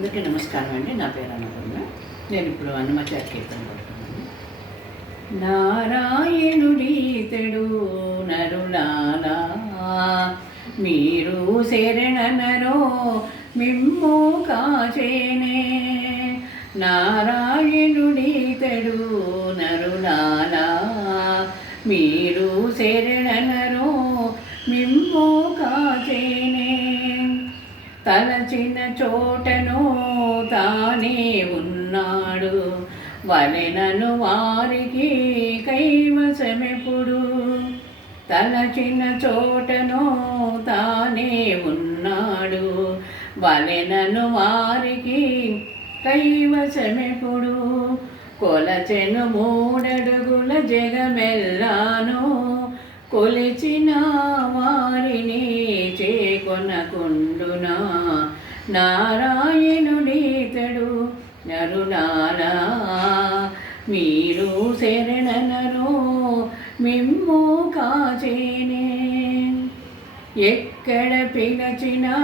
అందరికీ నమస్కారం అండి. నా పేరు అన్నపూర్ణ. నేను ఇప్పుడు అన్నమాచార్య కీర్తన పడుతున్నాను. నారాయణుడీతడు నరులారా మీరు శరణనరో మిమ్ము కాచేనే. నారాయణుడీతడు నరులారా మీరు శరణనరో మిమ్ము కాచేనే. తలచిన చోటను తానే ఉన్నాడు వలెనను వారికి కైవసమెప్పుడు. తలచిన చోటను తానే ఉన్నాడు వలెనను వారికి కైవసమెప్పుడు. కొలచెను మూడడుగుల జగమెల్లాను కొలిచిన వారిని చేకొనకుండునా. నారాయణుడీతడు నరులారా మీరు శరణనరో మిమ్ము కాచేనే. ఎక్కడ పిలచినా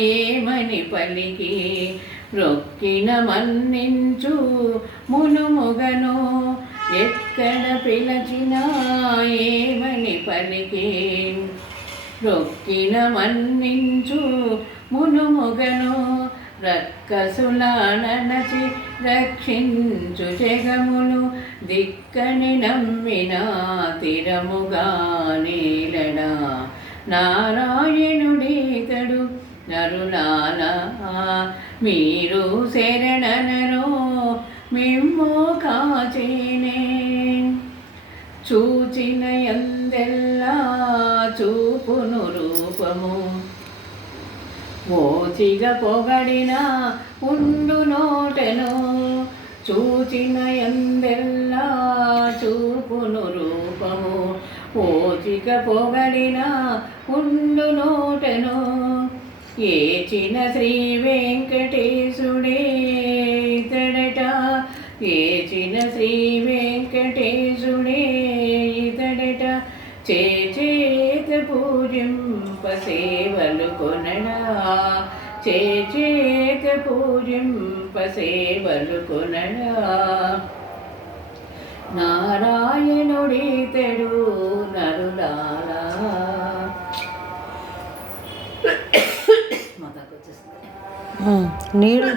ఏమని పలికి రొక్కిన మన్నించు మునుముగను. ఎక్కడ పిలచినా ఏమని పలికి రొక్కిన మన్నించు మునుముగను. రక్కసుల ననచి రక్షించు జగములు దిక్కని నమ్మిన తిరముగా నీలడా. నారాయణుడీతడు నరులారా మీరు శరణనరో మిమ్ము కాచేనే. చూచిన యందెల్లా చూపును రూపము మోచిగా పొగడిన ఉండు నోటెను. చూచిన యందెల్లా చూపును రూపము మోచిగా పొగడిన ఉండు నోటెను. ఏచిన శ్రీ వెంకటేశుడే ఇతడట. ఏచిన శ్రీ వెంకటేశుడే ఇతడట. చేచేత పూజింప సేవలు కొనడా. చేచేత పూజింప సేవలు కొనడా. నారాయణుడీతడు నరులారా. నీళ్ళు